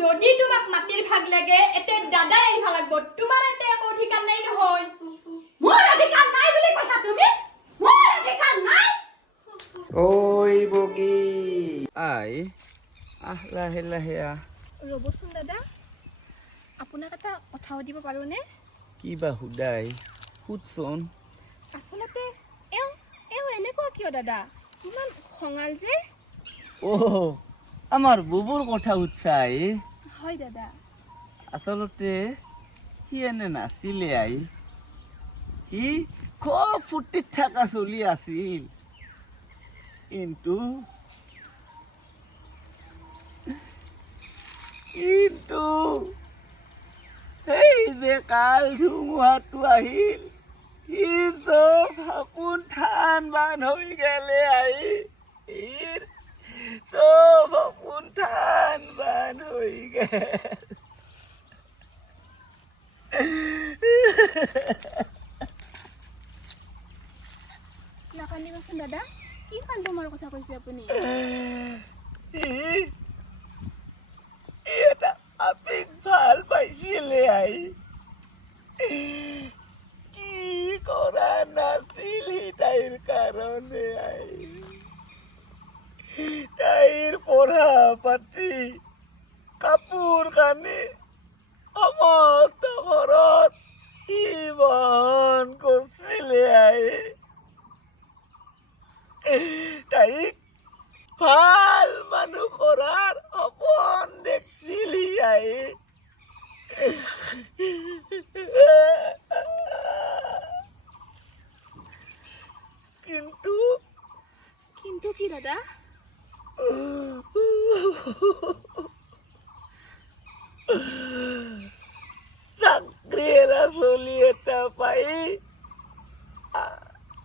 যদি তোমাক মাটিৰ ভাগ লাগে এতে দাদাই আহিব লাগব তোমাৰ এতে একো অধিকাৰ নাই নহয় মোৰ অধিকাৰ নাই বুলি কৈছা তুমি মোৰ অধিকাৰ নাই ঐ বগী আই লাহে লাহে ৰবচোন দাদা আপোনাক এটা কথা সুধিব পাৰোনে কিবা সুধাই সুধচোন আচলতে এও এনেকুৱা কিয় দাদা ইমান খঙাল যে আমাৰ বুবুৰ কথা সুধছাই হয় দাদা আচলতে সি এনে নাছিলে আই সি খুব ফূৰ্তিত থকা চলি আছিল কিন্তু সেই যে কাল ধুমুহাটো আহিল সি চব সপোন ঠান বান হৈ গেলে আই চব সপোন ঠান বান হৈ গেল নাকান্দিবচোন দাদা কি কান্দমৰ কথা কৈছে আপুনি এটা আবেগ ভাল পাইছিলে আই কি কৰা নাছিল তাইৰ কাৰণে আই তাইৰ পঢ়া পাতি কাপোৰ কানি সমস্ত ঘৰত সি বহন কৰিছিলে আই তাইক ভাল মানুহ কৰাৰ সপোন দেখছিলি আই কিন্তু কিন্তু কি দাদা চাকরিরা চলি এটা পাই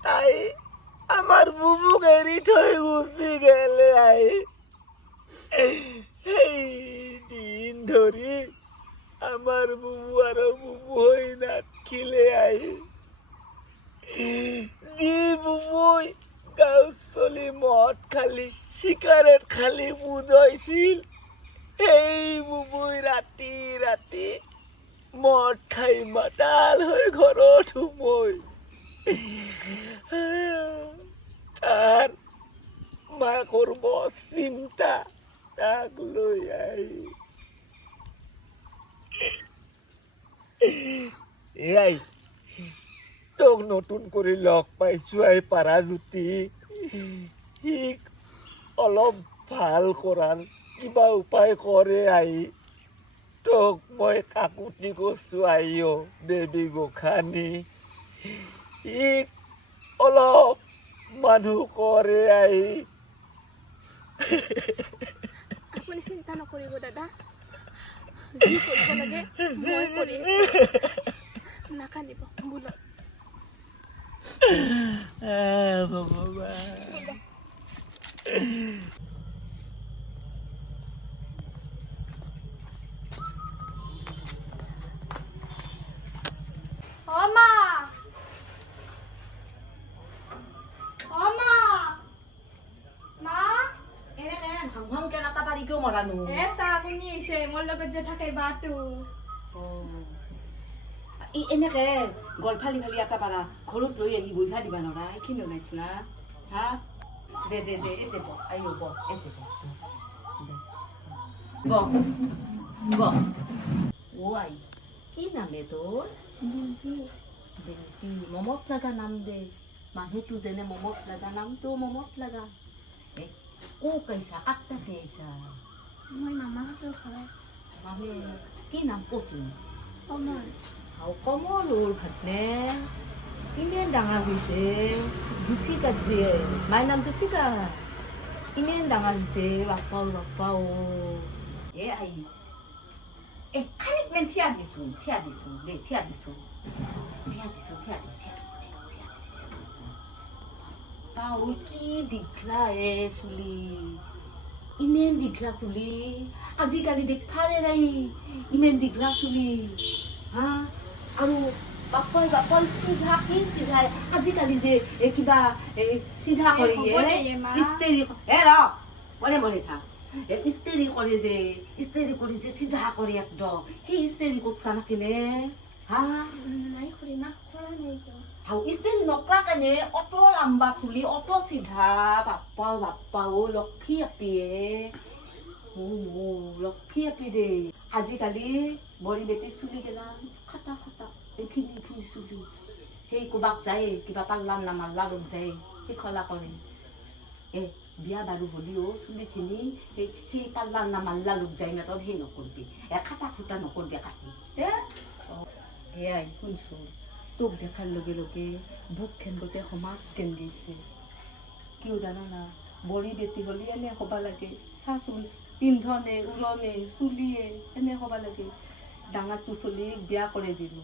তাই আমার বুবুক এরি থৈ গুচি গেলে আই এই দিন ধরি আমার বুবু আর বুবু হই নাথিলে আই যি বুবুই গাঁও চলি মদ খালি সিগারেট খালি বুঝাইছিল এই বুবুই রাতি রাতি মদ খাই মাতাল হৈ ঘৰত সোমই তাৰ মাকৰ বৰ চিন্তা তাক লৈ আই এয়াই তোক নতুন কৰি লগ পাইছো আই পাৰাজুতি সি অলপ ভাল কৰাৰ কিবা উপায় কৰে আই তোক মই কাকুতি কৈছো আইও দেৱী গোসানী ই অলপ মানুহ কৰে আই আপুনি চিন্তা নকৰিব দাদা যি কৰিব লাগে মই কৰি নাকান্দিব বোলক ভগৱান মা মা এনেকে ভাং কেনা পাৰি কিয় মৰানো চাহ শুনি আহিছে মোৰ লগত যে থাকে বাটো এনেকে গল ফালি ফালি এটা পাৰা ঘৰত লৈ আহি বহিবা দিবা নৰা এইখিনি ওলাইছ না হা দে দে দে এতে ব আইও ব এতে ব ব ও আই কি নামে তোৰ দিম্পি মমত লগা নাম দে মানুহটো যেনে মমত লগা নামটো মমত লগা ও কৈছা আত্তাতে আহিছা মই মামাহঁতৰ ঘৰত মানে কি নাম কচোন কমল কমল ওৰ ভাতনে ইমেন ডাঙৰ হৈছে জুথিকা যে মায়েৰ নাম জুথিকা ইমেন ডাঙৰ হৈছে বাপ্পাও এ আই এ খানিক মেন থিয়া দিছো দে থিয়া দিছো তাও কি দিখলা এ চুলি ইমেন দিখলা চুলি আজিকালি দেখফাৰে নাই ইমেন দিখলা চুলি হা আৰু বাপ্পাই চিধা আজিকালি যে কিবা চিধা কৰি ইস্তেৰি ৰ মনে থাক ইস্তেৰি কৰে যে চিধা কৰে একদম সেই ইস্তেৰি কৰছা নাকিনে হা নাই খুৰীমা কৰা নাই কিয় আৰু ইস্তেৰি নকৰা কাৰণে অত লাম্বা চুলি অত চিধা বাপ্পাও লক্ষী আপিয়ে লক্ষী আপি দে আজিকালি বৰি বেটিৰ চুলি গেলা খাটা এইখিনি চুলি সেই ক'বাক যায় কিবা পাল্লা নামাল্লা লোক যায় সেই খলা কৰে বিয়া বাৰু হ'লেও চুলিখিনি সেই পাল্লা নামাল্লা লোক যায় মাতত সেই নকৰবি খাটা খুটা নকৰবি কাটি এয়াই শুনছো তোক দেখাৰ লগে লগে বুকখন গোটেই সমাজ কেন গৈছে কিয় জানা না বৰি বেটি হ'লে এনে হ'ব লাগে চাচোন পিন্ধনে উৰণে চুলিয়ে এনে হ'ব লাগে ডাঙৰটো চলিক বিয়া কৰে দিলো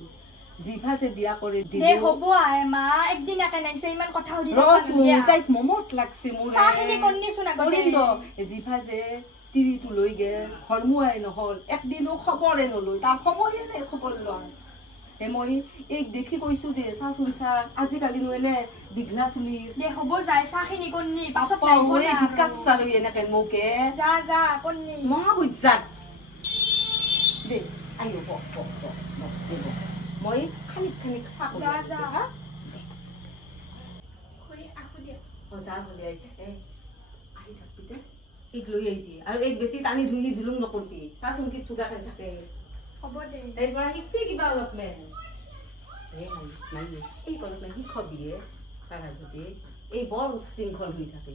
জিভা যে বিয়া কৰে দিলো দে হ'ব আহে মা একদিন একে নাইছে ইমান কথা সুধি তাইক মমত লাগছে মোৰ চাহিনি কন্নিচোন আগতে জিভা যে তিৰিটো লৈ গে হৰমুৱাই নহ'ল একদিনো খবৰে নলৈ তাৰ সময়ে নাই খবৰ লয় মই এই দেখি কৈছো দে চাচোন চা আজিকালিনো এনে দীঘলা চুলি দে হ'ব যায় চাহিনি কন্নি পাছত ঢিকাচ্ছা লৈ এনেকে মোকে যা কন্নি মহাবুজ্জাত দে আইও মই খানিক চাহ যা খুৰী আহো দিয়া যা হ'লে আহি থাকবি দে এইক লৈ আহিবি আৰু এইক বেছি টানি ধুই জুলুম নকৰবি চাচোন কি থুগাকে থাকে হ'ব দে তাইৰ পৰা শিকবি কিবা অলপমান এই অলপমান শিকবিয়ে পাৰা যদি এই বৰ উশৃংখল হৈ থাকে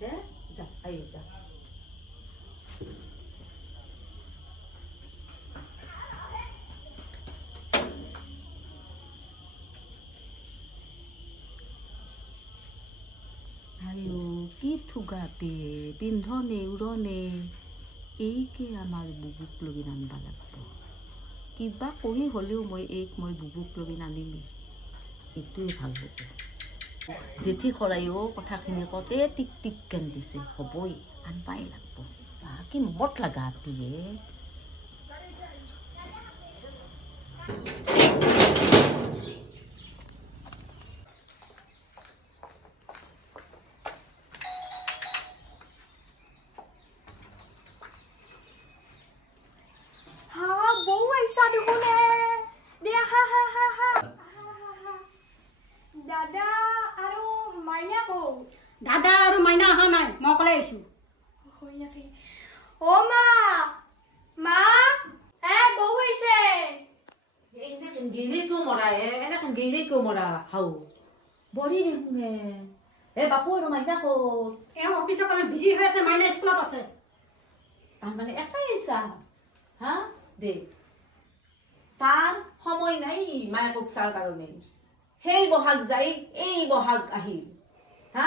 দে যা আহি যা আইও কি থুগাপে পিন্ধনে উৰণে এইকে আমাৰ বুবুক লগি নানিব লাগিব কিবা কৰি হ'লেও মই বুবুক লগি নানিমেই এইটোৱে ভাল হ'ব জেঠি খৰাইও কথাখিনি কওঁতে টিক কেন দিছে হ'বই আনবাই লাগিব কি মত লগা আপিয়ে দাদা আৰু মাইনা কৌ দাদা আৰু মাইনা অহা নাই মই অকলে আহিছো অ মা বৌ হৈছে এনেখন গেলে কিয় মৰা হাও বৰি দেখোনে বাপু আৰু মাইনা ক'ত এওঁ অফিচৰ কামত বিজি হৈ আছে মাইনা স্কুলত আছে তাৰমানে এটাই ইচ্ছা হা দে তাৰ সময় নাই মায়াকক চাৰ কাৰণে সেই বহাগ যাই এই বহাগ আহিল হা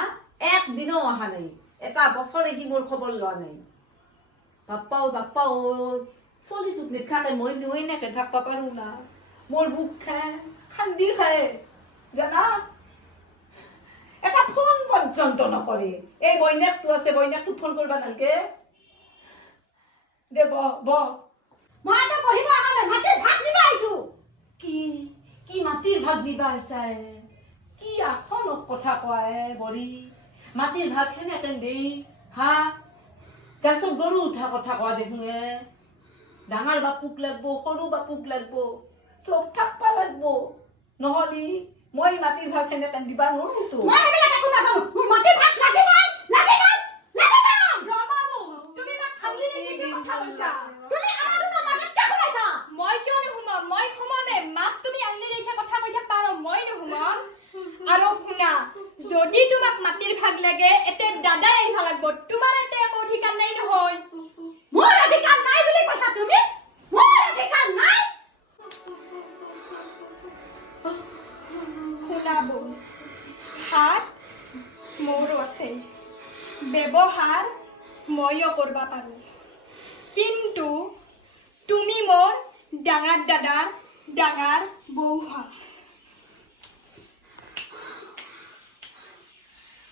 একদিনো অহা নাই এটা বছৰে সি মোৰ খবৰ লোৱা নাই বাপ্পাও চলিটোক নিখাকে মই নৈ নেকে থাকবা পাৰো না মোৰ বুক খান্দি খায় জানা এটা ফোন পৰ্যন্ত নকৰে এই বইনাকটো আছে বইনাকটোক ফোন কৰবা নালগে দে মই এটা বহিব অহা নাই মাটিৰ ভাত দিব আহিছো কি মাটিৰ ভাগ দিবা আহিছাই কি আচনক কথা কয় বৰি মাটিৰ ভাগ সেনেকে দেই হা গাছত গৰু উঠা কথা কোৱা দেখোন ডাঙৰ বাপুক লাগব সৰু বাপুক লাগব চব থাকবা লাগব নহলি মই মাটিৰ ভাগ সেনেকে দিবা নোৱাৰোতো মই এইবিলাক একো নাজানো মোৰ মাটিৰ ভাত লাগিবই তুমি মাক ভাগলি নে কি কথা কৈছা তুমি আমাৰ দুটা মাজত কিয় সোমাইছা মই কিয় নুসুমাম মই সোমামে মাক তুমি আনলি লেখা কথা কৈ থাকবা আৰু মই নুসুমাম আৰু শুনা যদি তোমাক মাটিৰ ভাগ লাগে এতে দাদাই আহিব লাগিব তোমাৰ এতে একো অধিকাৰ নাই নহয় মোৰ অধিকাৰ নাই বুলি কৈছা তুমি মোৰ অধিকাৰ নাই শুনাব হাত মোৰো আছে ব্যৱহাৰ মইও কৰবা পাৰোঁ কিন্তু তুমি মোৰ ডাঙৰ দাদাৰ ডাঙৰ বৌ হয়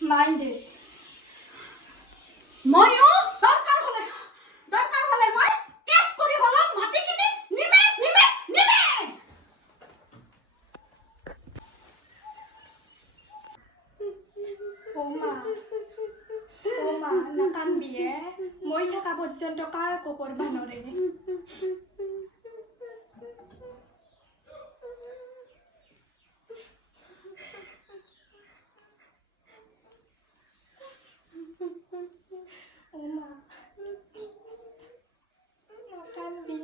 মাইণ্ডে মইও দৰকাৰ হলে মই কেছ কৰি হলেও মাটিখিনি নিমে ও মা নাকান্দিয়ে পৰ্যন্ত কাকো কৰবা নৰে Oma, makan di.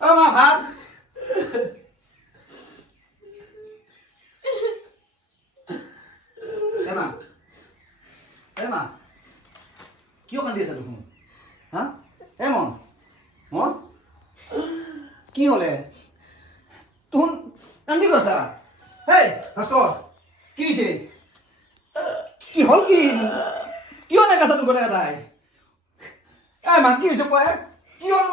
Oma ভাত এমা এমা কিয় কান্দি আছা দেখোন হা মন মন কি হলে তুন কান্দি গৈছা হেই ভাস্কৰ কি হৈছে কি হল কি কিয় নাকাছা তোৰ কথা এটাই মা কি হৈছে কয় কি হল